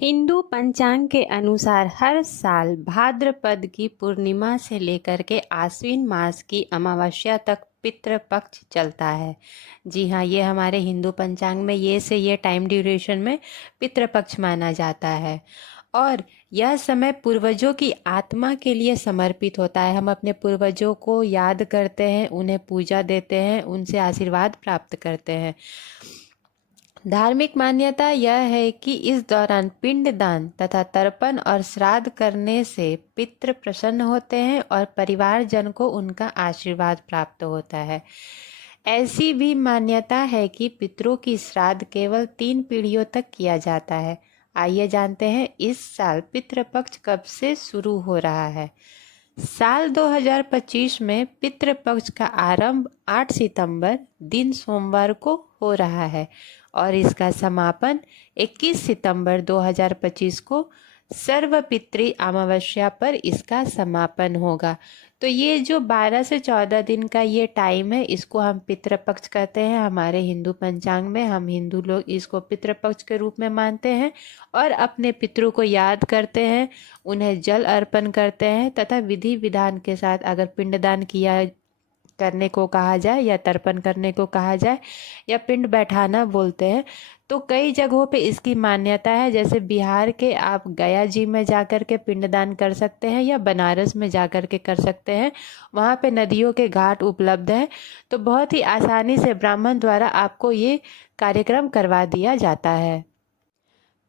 हिंदू पंचांग के अनुसार हर साल भाद्रपद की पूर्णिमा से लेकर के आश्विन मास की अमावस्या तक पितृपक्ष चलता है। जी हाँ, ये हमारे हिंदू पंचांग में ये टाइम ड्यूरेशन में पितृपक्ष माना जाता है। और यह समय पूर्वजों की आत्मा के लिए समर्पित होता है। हम अपने पूर्वजों को याद करते हैं, उन्हें पूजा देते हैं, उनसे आशीर्वाद प्राप्त करते हैं। धार्मिक मान्यता यह है कि इस दौरान पिंडदान तथा तर्पण और श्राद्ध करने से पितृ प्रसन्न होते हैं और परिवारजन को उनका आशीर्वाद प्राप्त होता है। ऐसी भी मान्यता है कि पितरों की श्राद्ध केवल 3 पीढ़ियों तक किया जाता है। आइए जानते हैं इस साल पितृपक्ष कब से शुरू हो रहा है। साल 2025 में पितृपक्ष का आरंभ 8 सितंबर दिन सोमवार को हो रहा है और इसका समापन 21 सितंबर 2025 को सर्वपितृ अमावस्या पर इसका समापन होगा। तो ये जो 12 से 14 दिन का ये टाइम है, इसको हम पितृपक्ष कहते हैं। हमारे हिंदू पंचांग में हम हिंदू लोग इसको पितृपक्ष के रूप में मानते हैं और अपने पितरों को याद करते हैं, उन्हें जल अर्पण करते हैं तथा विधि विधान के साथ अगर पिंडदान किया करने को कहा जाए या तर्पण करने को कहा जाए या पिंड बैठाना बोलते हैं, तो कई जगहों पे इसकी मान्यता है। जैसे बिहार के आप गया जी में जाकर के पिंडदान कर सकते हैं या बनारस में जाकर के कर सकते हैं। वहाँ पे नदियों के घाट उपलब्ध हैं, तो बहुत ही आसानी से ब्राह्मण द्वारा आपको ये कार्यक्रम करवा दिया जाता है।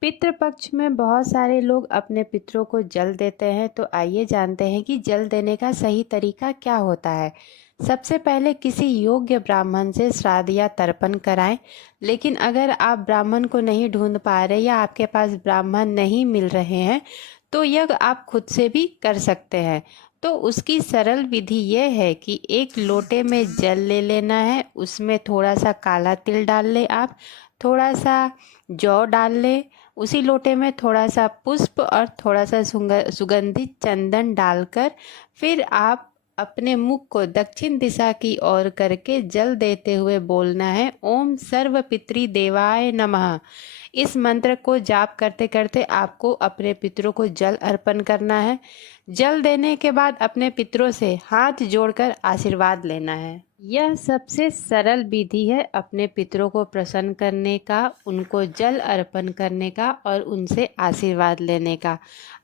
पितृपक्ष में बहुत सारे लोग अपने पितरों को जल देते हैं, तो आइए जानते हैं कि जल देने का सही तरीका क्या होता है। सबसे पहले किसी योग्य ब्राह्मण से श्राद्ध या तर्पण कराएं। लेकिन अगर आप ब्राह्मण को नहीं ढूंढ पा रहे या आपके पास ब्राह्मण नहीं मिल रहे हैं, तो यह आप खुद से भी कर सकते हैं। तो उसकी सरल विधि यह है कि एक लोटे में जल ले लेना है, उसमें थोड़ा सा काला तिल डाल ले, आप थोड़ा सा जौ डाल ले, उसी लोटे में थोड़ा सा पुष्प और थोड़ा सा सुगंधित चंदन डालकर फिर आप अपने मुख को दक्षिण दिशा की ओर करके जल देते हुए बोलना है, ओम सर्व पितृ देवाय नमः। इस मंत्र को जाप करते करते आपको अपने पितरों को जल अर्पण करना है। जल देने के बाद अपने पितरों से हाथ जोड़कर आशीर्वाद लेना है। यह सबसे सरल विधि है अपने पितरों को प्रसन्न करने का, उनको जल अर्पण करने का और उनसे आशीर्वाद लेने का।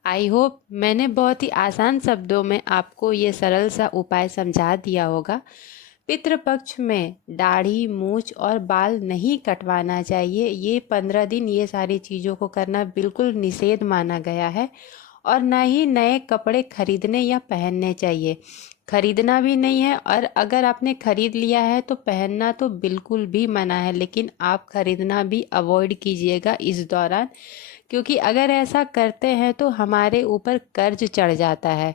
आई होप मैंने बहुत ही आसान शब्दों में आपको ये सरल सा उपाय समझा दिया होगा। पितृपक्ष में दाढ़ी, मूछ और बाल नहीं कटवाना चाहिए। ये 15 दिन ये सारी चीज़ों को करना बिल्कुल निषेध माना गया है। और ना ही नए कपड़े खरीदने या पहनने चाहिए, खरीदना भी नहीं है। और अगर आपने खरीद लिया है तो पहनना तो बिल्कुल भी मना है, लेकिन आप खरीदना भी अवॉइड कीजिएगा इस दौरान, क्योंकि अगर ऐसा करते हैं तो हमारे ऊपर कर्ज चढ़ जाता है,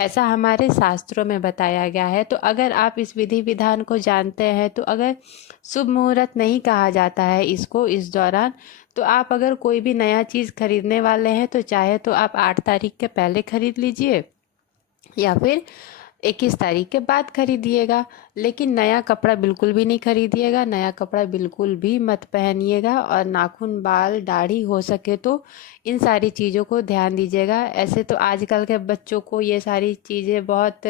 ऐसा हमारे शास्त्रों में बताया गया है। तो अगर आप इस विधि विधान को जानते हैं, तो अगर शुभ मुहूर्त नहीं कहा जाता है इसको इस दौरान, तो आप अगर कोई भी नया चीज़ खरीदने वाले हैं तो चाहे तो आप 8 तारीख के पहले खरीद लीजिए या फिर 21 तारीख के बाद खरीदिएगा। लेकिन नया कपड़ा बिल्कुल भी नहीं खरीदिएगा, नया कपड़ा बिल्कुल भी मत पहनिएगा। और नाखून, बाल, दाढ़ी हो सके तो इन सारी चीज़ों को ध्यान दीजिएगा। ऐसे तो आजकल के बच्चों को ये सारी चीज़ें बहुत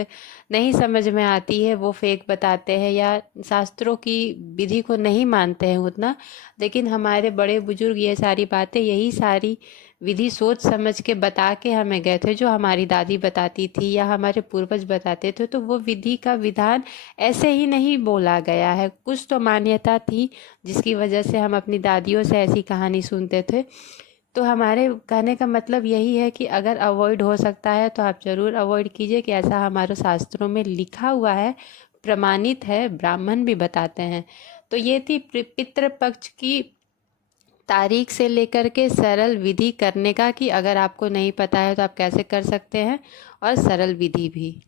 नहीं समझ में आती है, वो फेक बताते हैं या शास्त्रों की विधि को नहीं मानते हैं उतना। लेकिन हमारे बड़े बुजुर्ग ये सारी बातें, यही सारी विधि सोच समझ के बता के हमें गए थे, जो हमारी दादी बताती थी या हमारे पूर्वज बताते थे। तो वो विधि का विधान ऐसे ही नहीं बोला गया है, कुछ तो मान्यता थी जिसकी वजह से हम अपनी दादियों से ऐसी कहानी सुनते थे। तो हमारे कहने का मतलब यही है कि अगर अवॉइड हो सकता है तो आप ज़रूर अवॉइड कीजिए, कि ऐसा हमारे शास्त्रों में लिखा हुआ है, प्रमाणित है, ब्राह्मण भी बताते हैं। तो ये थी पितृपक्ष की तारीख से लेकर के सरल विधि करने का, कि अगर आपको नहीं पता है तो आप कैसे कर सकते हैं, और सरल विधि भी।